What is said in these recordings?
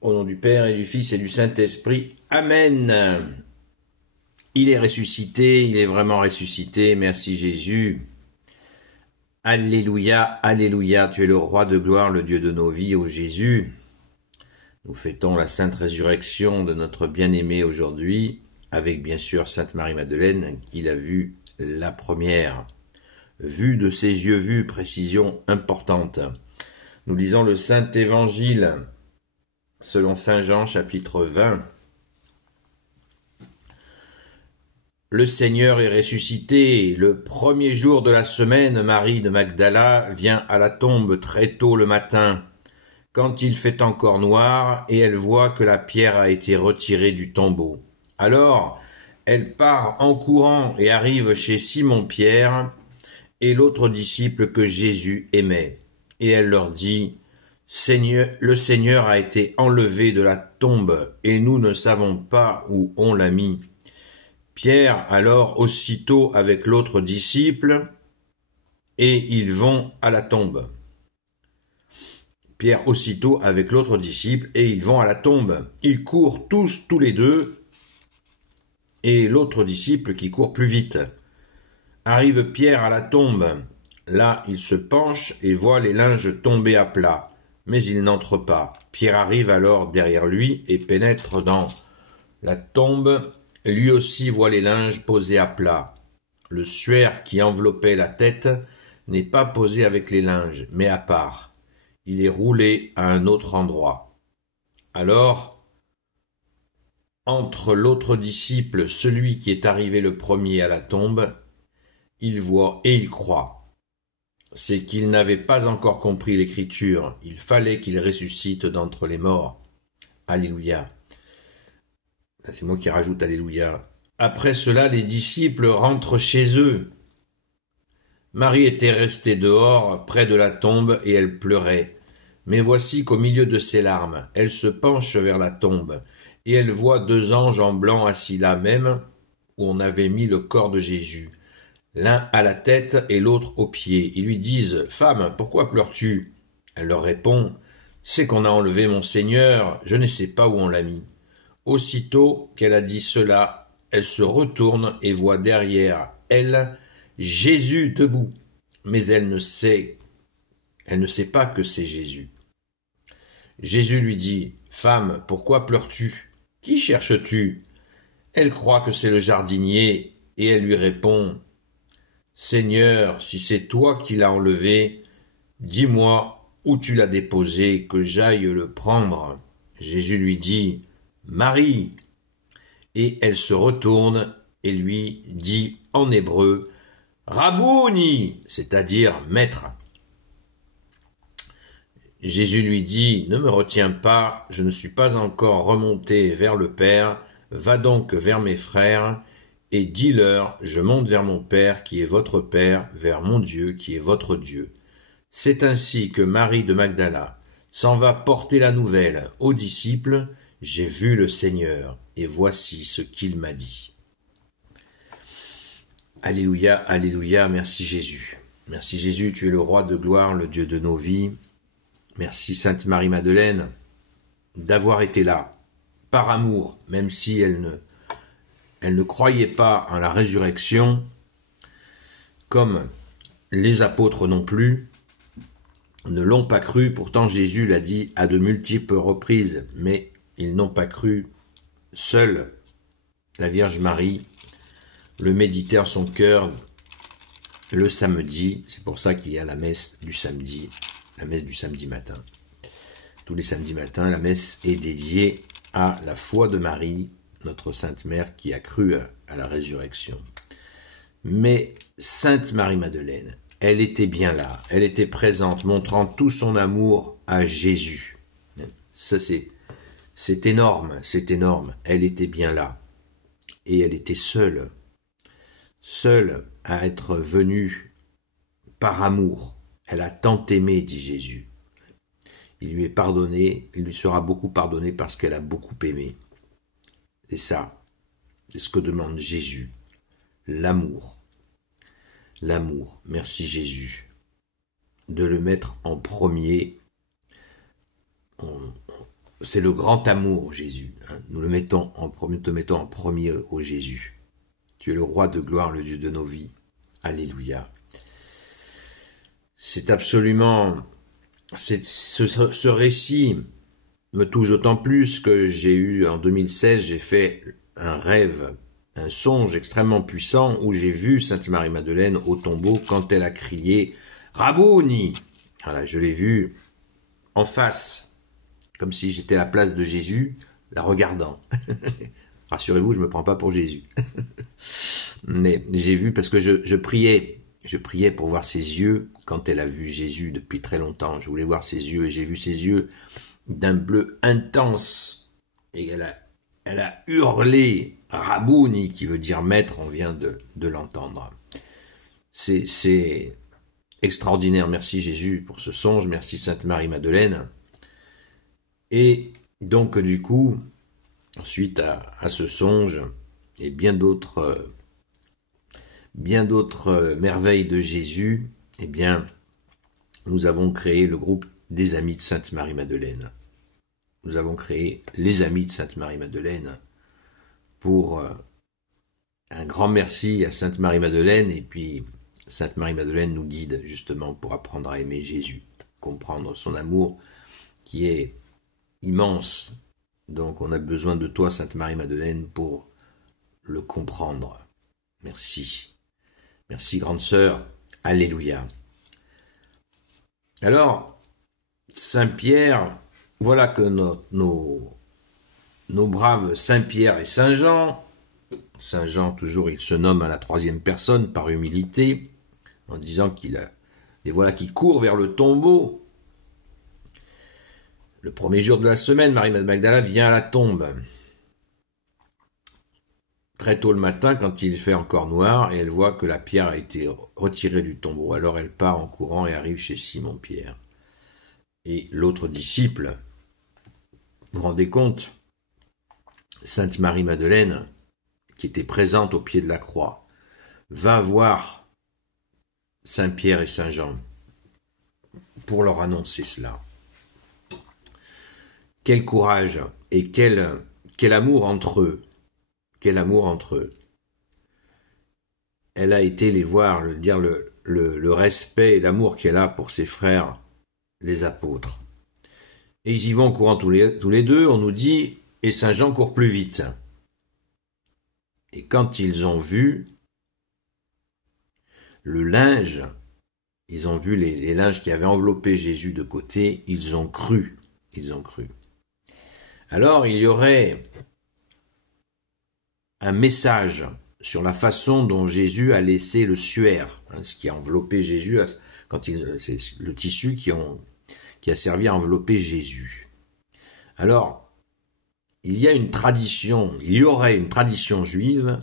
Au nom du Père et du Fils et du Saint-Esprit. Amen. Il est ressuscité, il est vraiment ressuscité. Merci Jésus. Alléluia, alléluia. Tu es le roi de gloire, le Dieu de nos vies, ô Jésus. Nous fêtons la sainte résurrection de notre bien-aimé aujourd'hui, avec bien sûr Sainte Marie-Madeleine, qui l'a vue la première. Vue de ses yeux vus, précision importante. Nous lisons le Saint-Évangile selon Saint Jean, chapitre 20. Le Seigneur est ressuscité. Le premier jour de la semaine, Marie de Magdala vient à la tombe très tôt le matin, quand il fait encore noir, et elle voit que la pierre a été retirée du tombeau. Alors, elle part en courant et arrive chez Simon-Pierre et l'autre disciple que Jésus aimait. Et elle leur dit: Seigneur, le Seigneur a été enlevé de la tombe, et nous ne savons pas où on l'a mis. Pierre alors aussitôt avec l'autre disciple, et ils vont à la tombe. Pierre aussitôt avec l'autre disciple, et ils vont à la tombe. Ils courent tous les deux, et l'autre disciple qui court plus vite. Arrive Pierre à la tombe. Là, il se penche et voit les linges tomber à plat. Mais il n'entre pas. Pierre arrive alors derrière lui et pénètre dans la tombe. Lui aussi voit les linges posés à plat. Le suaire qui enveloppait la tête n'est pas posé avec les linges, mais à part. Il est roulé à un autre endroit. Alors, entre l'autre disciple, celui qui est arrivé le premier à la tombe, il voit et il croit. C'est qu'il n'avait pas encore compris l'Écriture. Il fallait qu'il ressuscite d'entre les morts. Alléluia. C'est moi qui rajoute Alléluia. Après cela, les disciples rentrent chez eux. Marie était restée dehors, près de la tombe, et elle pleurait. Mais voici qu'au milieu de ses larmes, elle se penche vers la tombe, et elle voit deux anges en blanc assis là même, où on avait mis le corps de Jésus. L'un à la tête et l'autre aux pieds. Ils lui disent: Femme, pourquoi pleures-tu? Elle leur répond: C'est qu'on a enlevé mon Seigneur, je ne sais pas où on l'a mis. Aussitôt qu'elle a dit cela, elle se retourne et voit derrière elle Jésus debout. Mais elle ne sait pas que c'est Jésus. Jésus lui dit: Femme, pourquoi pleures-tu? Qui cherches-tu? Elle croit que c'est le jardinier, et elle lui répond: Seigneur, si c'est toi qui l'as enlevé, dis-moi où tu l'as déposé, que j'aille le prendre. Jésus lui dit: Marie. Et elle se retourne et lui dit en hébreu: Rabouni, c'est-à-dire maître. Jésus lui dit: Ne me retiens pas, je ne suis pas encore remonté vers le Père, va donc vers mes frères, et dis-leur: Je monte vers mon Père qui est votre Père, vers mon Dieu qui est votre Dieu. C'est ainsi que Marie de Magdala s'en va porter la nouvelle aux disciples: J'ai vu le Seigneur, et voici ce qu'il m'a dit. Alléluia, alléluia, merci Jésus. Merci Jésus, tu es le roi de gloire, le Dieu de nos vies. Merci Sainte Marie-Madeleine d'avoir été là, par amour, même si elle ne croyait pas en la résurrection, comme les apôtres non plus, ne l'ont pas cru. Pourtant Jésus l'a dit à de multiples reprises, mais ils n'ont pas cru. Seule la Vierge Marie le méditait en son cœur le samedi. C'est pour ça qu'il y a la messe du samedi, la messe du samedi matin. Tous les samedis matins, la messe est dédiée à la foi de Marie, notre Sainte Mère qui a cru à la résurrection. Mais Sainte Marie-Madeleine, elle était bien là, elle était présente, montrant tout son amour à Jésus. Ça c'est énorme, c'est énorme. Elle était bien là. Et elle était seule à être venue par amour. Elle a tant aimé, dit Jésus. Il lui est pardonné, il lui sera beaucoup pardonné parce qu'elle a beaucoup aimé. Et ça, c'est ce que demande Jésus. L'amour. L'amour. Merci Jésus. De le mettre en premier. c'est le grand amour, Jésus. Nous te mettons en premier au Jésus. Tu es le roi de gloire, le Dieu de nos vies. Alléluia. C'est absolument... Ce récit me touche d'autant plus que en 2016, j'ai fait un rêve, un songe extrêmement puissant où j'ai vu Sainte Marie-Madeleine au tombeau quand elle a crié « Rabouni !» Voilà, je l'ai vue en face, comme si j'étais à la place de Jésus, la regardant. Rassurez-vous, je ne me prends pas pour Jésus. Mais j'ai vu parce que je priais pour voir ses yeux quand elle a vu Jésus depuis très longtemps. Je voulais voir ses yeux et j'ai vu ses yeux d'un bleu intense. Et elle a hurlé Rabouni, qui veut dire maître, on vient de l'entendre. C'est extraordinaire. Merci Jésus pour ce songe. Merci Sainte Marie-Madeleine. Et donc du coup, suite à ce songe et bien d'autres merveilles de Jésus, eh bien, nous avons créé le groupe des Amis de Sainte Marie-Madeleine. Nous avons créé les Amis de Sainte Marie-Madeleine pour un grand merci à Sainte Marie-Madeleine, et puis Sainte Marie-Madeleine nous guide justement pour apprendre à aimer Jésus, comprendre son amour qui est immense. Donc on a besoin de toi, Sainte Marie-Madeleine, pour le comprendre. Merci. Merci, grande sœur. Alléluia. Alors, Saint-Pierre, voilà que nos braves Saint-Pierre et Saint-Jean, Saint-Jean toujours, il se nomme à la troisième personne par humilité, en disant les voilà qui courent vers le tombeau. Le premier jour de la semaine, Marie Magdala vient à la tombe. Très tôt le matin, quand il fait encore noir, et elle voit que la pierre a été retirée du tombeau. Alors elle part en courant et arrive chez Simon-Pierre. Et l'autre disciple, vous vous rendez compte, Sainte Marie-Madeleine, qui était présente au pied de la croix, va voir Saint-Pierre et Saint-Jean pour leur annoncer cela. Quel courage et quel amour entre eux. Quel amour entre eux. Elle a été les voir, dire le respect et l'amour qu'elle a pour ses frères, les apôtres. Et ils y vont courant tous les deux, on nous dit, et Saint Jean court plus vite. Et quand ils ont vu le linge, ils ont vu les linges qui avaient enveloppé Jésus de côté, ils ont cru. Ils ont cru. Alors il y aurait un message sur la façon dont Jésus a laissé le suaire, ce qui a enveloppé Jésus, c'est le tissu qui a servi à envelopper Jésus. Alors, il y aurait une tradition juive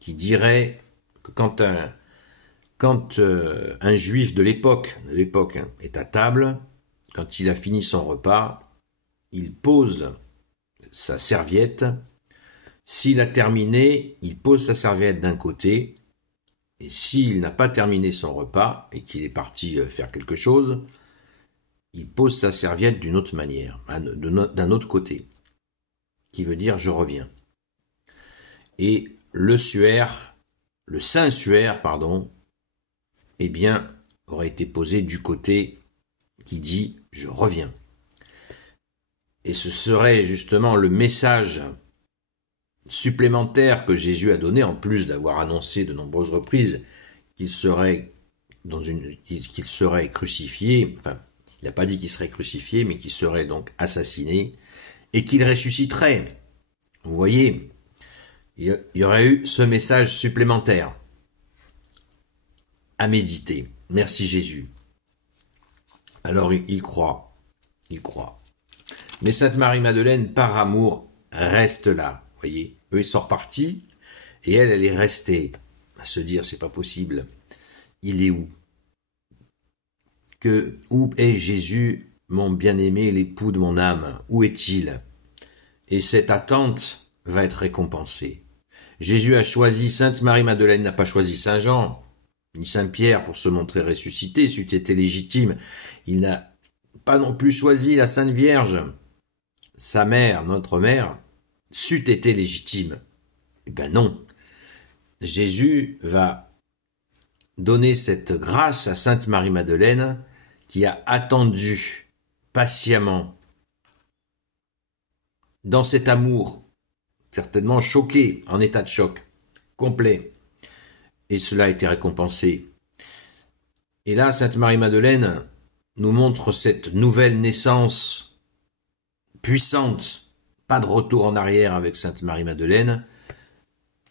qui dirait que quand un juif de l'époque est à table, quand il a fini son repas, il pose sa serviette. S'il a terminé, il pose sa serviette d'un côté, et s'il n'a pas terminé son repas et qu'il est parti faire quelque chose, il pose sa serviette d'une autre manière, d'un autre côté, qui veut dire je reviens. Et le saint suaire, eh bien, aurait été posé du côté qui dit je reviens. Et ce serait justement le message supplémentaire que Jésus a donné, en plus d'avoir annoncé de nombreuses reprises qu'il serait crucifié, enfin, il n'a pas dit qu'il serait crucifié, mais qu'il serait donc assassiné, et qu'il ressusciterait. Vous voyez, il y aurait eu ce message supplémentaire à méditer. Merci Jésus. Alors il croit. Mais Sainte Marie-Madeleine, par amour, reste là. Vous voyez, eux ils sont repartis, et elle est restée à se dire c'est pas possible. Il est où? Où est Jésus, mon bien-aimé, l'époux de mon âme? Où est-il? Et cette attente va être récompensée. Jésus a choisi Sainte Marie-Madeleine, n'a pas choisi Saint Jean, ni Saint Pierre pour se montrer ressuscité, c'eût été légitime. Il n'a pas non plus choisi la Sainte Vierge. sa mère, notre mère, c'eût été légitime. Eh ben non. Jésus va donner cette grâce à Sainte Marie-Madeleine qui a attendu patiemment dans cet amour, certainement choqué, en état de choc complet. Et cela a été récompensé. Et là, Sainte Marie-Madeleine nous montre cette nouvelle naissance puissante. Pas de retour en arrière avec Sainte Marie-Madeleine.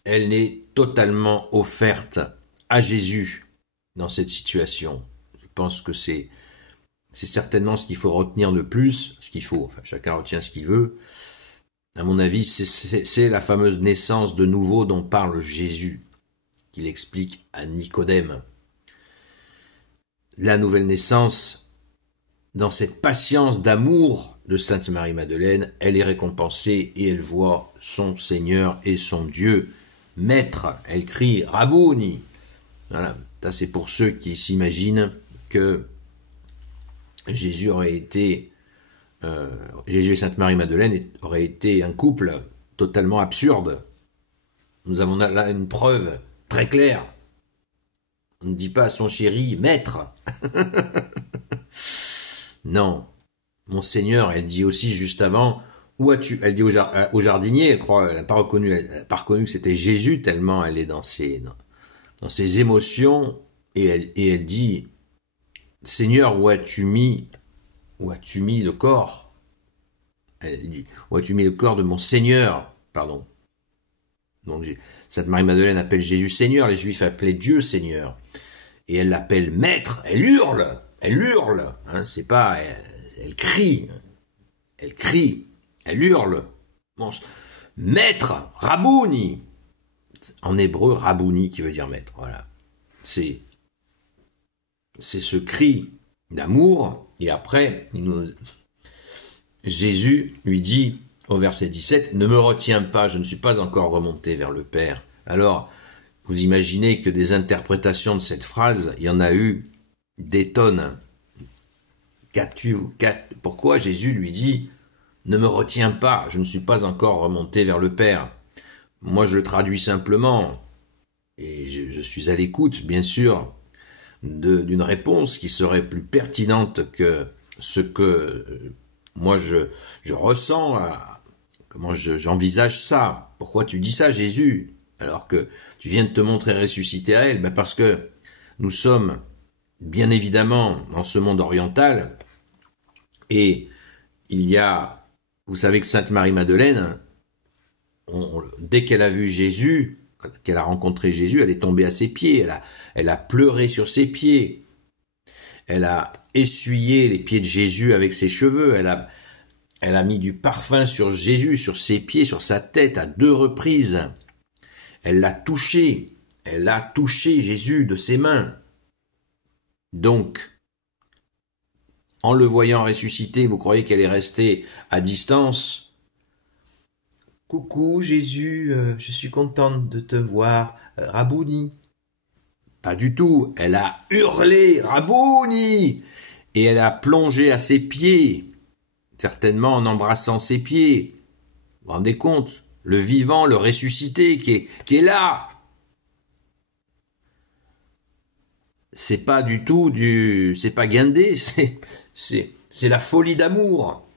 Elle est totalement offerte à Jésus dans cette situation. Je pense que c'est certainement ce qu'il faut retenir de plus, ce qu'il faut, enfin chacun retient ce qu'il veut. À mon avis, c'est la fameuse naissance de nouveau dont parle Jésus, qu'il explique à Nicodème. La nouvelle naissance, dans cette patience d'amour de Sainte Marie-Madeleine, elle est récompensée et elle voit son Seigneur et son Dieu, Maître. Elle crie « Rabouni ». Voilà, ça c'est pour ceux qui s'imaginent que Jésus Jésus et Sainte Marie-Madeleine auraient été un couple totalement absurde. Nous avons là une preuve très claire. On ne dit pas à son chéri « Maître ». Non. Mon Seigneur, elle dit aussi juste avant, où as-tu, elle dit au jardinier, elle n'a pas reconnu que c'était Jésus tellement elle est dans ses émotions, et elle dit, Seigneur, où as-tu mis le corps? Elle dit, où as-tu mis le corps de mon Seigneur? Pardon. Donc, Sainte Marie-Madeleine appelle Jésus Seigneur, les Juifs appelaient Dieu Seigneur. Et elle l'appelle Maître, elle hurle, hein, c'est pas, elle crie, elle hurle. Bon, Maître, Rabouni. En hébreu, Rabouni qui veut dire maître, voilà. C'est ce cri d'amour, et après, Jésus lui dit, au verset 17, « Ne me retiens pas, je ne suis pas encore remonté vers le Père. » Alors, vous imaginez que des interprétations de cette phrase, il y en a eu des tonnes. Pourquoi Jésus lui dit « Ne me retiens pas, je ne suis pas encore remonté vers le Père ». Moi, je le traduis simplement, et je suis à l'écoute, bien sûr, d'une réponse qui serait plus pertinente que ce que moi je ressens, comment j'envisage ça. Pourquoi tu dis ça, Jésus, alors que tu viens de te montrer ressuscité à elle? Parce que nous sommes, bien évidemment, dans ce monde oriental, et il y a, vous savez que Sainte Marie-Madeleine, dès qu'elle a vu Jésus, qu'elle a rencontré Jésus, elle est tombée à ses pieds, elle a pleuré sur ses pieds, elle a essuyé les pieds de Jésus avec ses cheveux, elle a mis du parfum sur Jésus, sur ses pieds, sur sa tête à 2 reprises. Elle a touché Jésus de ses mains. Donc, en le voyant ressuscité, vous croyez qu'elle est restée à distance? Coucou Jésus, je suis contente de te voir, Rabouni. Pas du tout, elle a hurlé Rabouni et elle a plongé à ses pieds, certainement en embrassant ses pieds. Vous vous rendez compte? Le vivant, le ressuscité qui est là. C'est pas du tout c'est pas guindé, c'est la folie d'amour,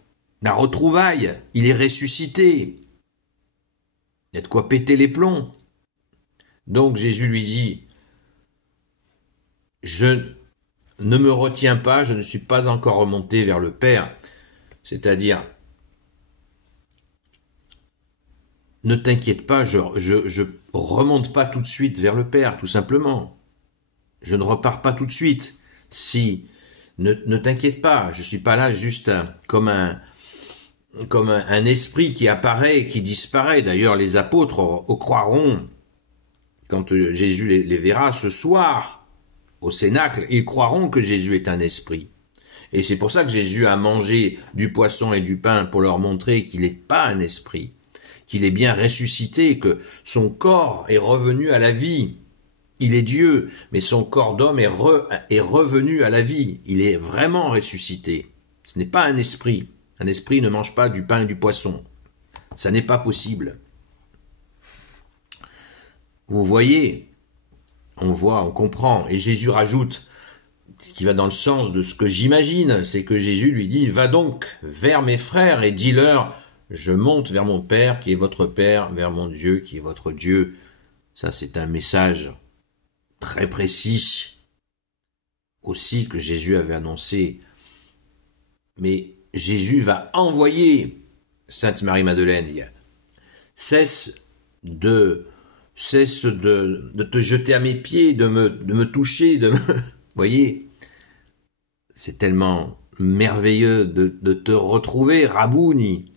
la retrouvaille. Il est ressuscité. Il y a de quoi péter les plombs. Donc Jésus lui dit, je ne me retiens pas, je ne suis pas encore remonté vers le Père. C'est-à-dire, ne t'inquiète pas, je remonte pas tout de suite vers le Père, tout simplement. Je ne repars pas tout de suite. Ne t'inquiète pas, je suis pas là juste comme un esprit qui apparaît et qui disparaît. D'ailleurs, les apôtres croiront, quand Jésus les verra ce soir au Cénacle, ils croiront que Jésus est un esprit. Et c'est pour ça que Jésus a mangé du poisson et du pain pour leur montrer qu'il n'est pas un esprit, qu'il est bien ressuscité, que son corps est revenu à la vie. Il est Dieu, mais son corps d'homme est revenu à la vie. Il est vraiment ressuscité. Ce n'est pas un esprit. Un esprit ne mange pas du pain et du poisson. Ça n'est pas possible. Vous voyez, on voit, on comprend. Et Jésus rajoute, ce qui va dans le sens de ce que j'imagine, c'est que Jésus lui dit, va donc vers mes frères et dis-leur, je monte vers mon Père qui est votre Père, vers mon Dieu qui est votre Dieu. Ça, c'est un message très précis aussi que Jésus avait annoncé. Mais Jésus va envoyer Sainte Marie-Madeleine. Cesse de te jeter à mes pieds, de me toucher, Vous voyez, c'est tellement merveilleux de te retrouver, Rabouni.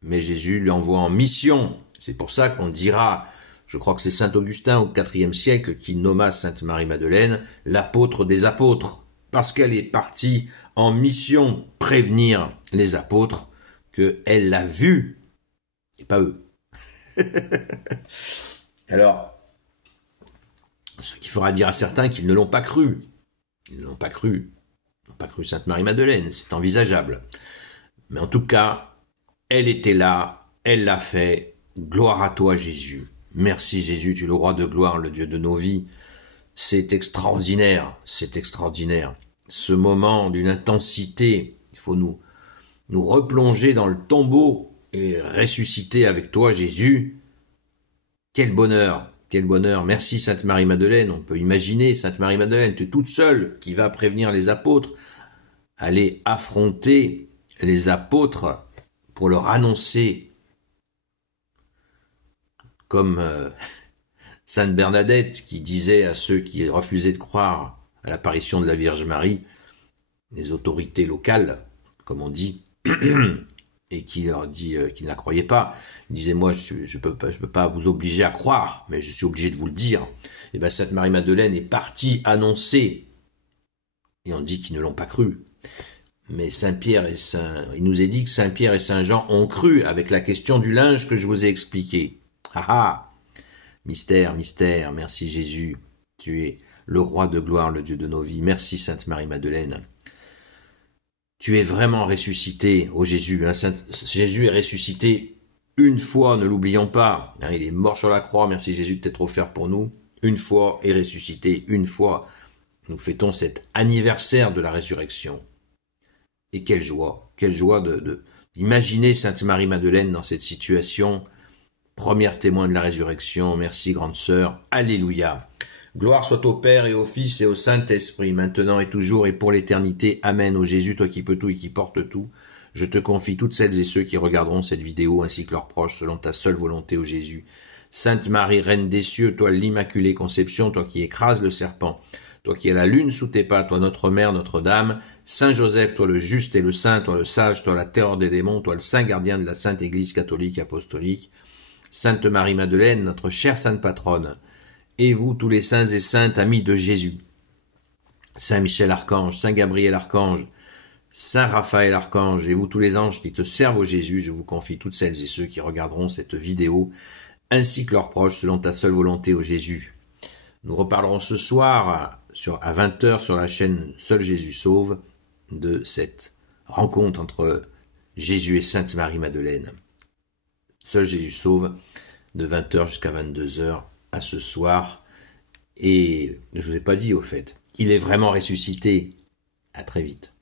Mais Jésus lui envoie en mission. C'est pour ça qu'on dira, je crois que c'est saint Augustin au IVe siècle qui nomma Sainte Marie-Madeleine l'apôtre des apôtres, parce qu'elle est partie en mission prévenir les apôtres qu'elle l'a vu, et pas eux. Alors, ce qui fera dire à certains qu'ils ne l'ont pas cru. Ils ne l'ont pas cru. Ils n'ont pas cru Sainte Marie-Madeleine, c'est envisageable. Mais en tout cas, elle était là, elle l'a fait. Gloire à toi, Jésus. Merci, Jésus, tu es le roi de gloire, le Dieu de nos vies. C'est extraordinaire, c'est extraordinaire. Ce moment d'une intensité, il faut nous replonger dans le tombeau et ressusciter avec toi, Jésus. Quel bonheur, quel bonheur. Merci, Sainte Marie-Madeleine. On peut imaginer, Sainte Marie-Madeleine, tu es toute seule qui va prévenir les apôtres, aller affronter les apôtres pour leur annoncer, comme Sainte Bernadette qui disait à ceux qui refusaient de croire à l'apparition de la Vierge Marie, les autorités locales, comme on dit, et qui leur dit qu'ils ne la croyaient pas. Il disait, moi, je peux pas vous obliger à croire, mais je suis obligé de vous le dire. Et bien, Sainte Marie-Madeleine est partie annoncer, et on dit qu'ils ne l'ont pas cru. Mais il nous est dit que Saint-Pierre et Saint-Jean ont cru avec la question du linge que je vous ai expliqué. Ah ah! Mystère, mystère, merci Jésus. Tu es le roi de gloire, le Dieu de nos vies. Merci Sainte Marie-Madeleine. Tu es vraiment ressuscité, ô Jésus. Jésus est ressuscité une fois, ne l'oublions pas. Il est mort sur la croix, merci Jésus de t'être offert pour nous. Une fois et ressuscité, une fois. Nous fêtons cet anniversaire de la résurrection. Et quelle joie d'imaginer Sainte Marie-Madeleine dans cette situation. Première témoin de la résurrection, merci grande sœur, alléluia. Gloire soit au Père et au Fils et au Saint-Esprit, maintenant et toujours et pour l'éternité. Amen. Ô Jésus, toi qui peux tout et qui portes tout, je te confie toutes celles et ceux qui regarderont cette vidéo ainsi que leurs proches selon ta seule volonté, ô Jésus. Sainte Marie, Reine des cieux, toi l'Immaculée Conception, toi qui écrases le serpent, toi qui as la lune sous tes pas, toi notre Mère, Notre-Dame, Saint Joseph, toi le juste et le saint, toi le sage, toi la terreur des démons, toi le saint gardien de la Sainte Église catholique apostolique, Sainte Marie-Madeleine, notre chère sainte patronne, et vous tous les saints et saintes amis de Jésus, Saint Michel Archange, Saint Gabriel Archange, Saint Raphaël Archange, et vous tous les anges qui te servent au Jésus, je vous confie toutes celles et ceux qui regarderont cette vidéo, ainsi que leurs proches selon ta seule volonté au Jésus. Nous reparlerons ce soir à 20h sur la chaîne Seul Jésus Sauve de cette rencontre entre Jésus et Sainte Marie-Madeleine. Seul Jésus Sauve de 20h jusqu'à 22h à ce soir. Et je ne vous ai pas dit au fait, il est vraiment ressuscité. À très vite.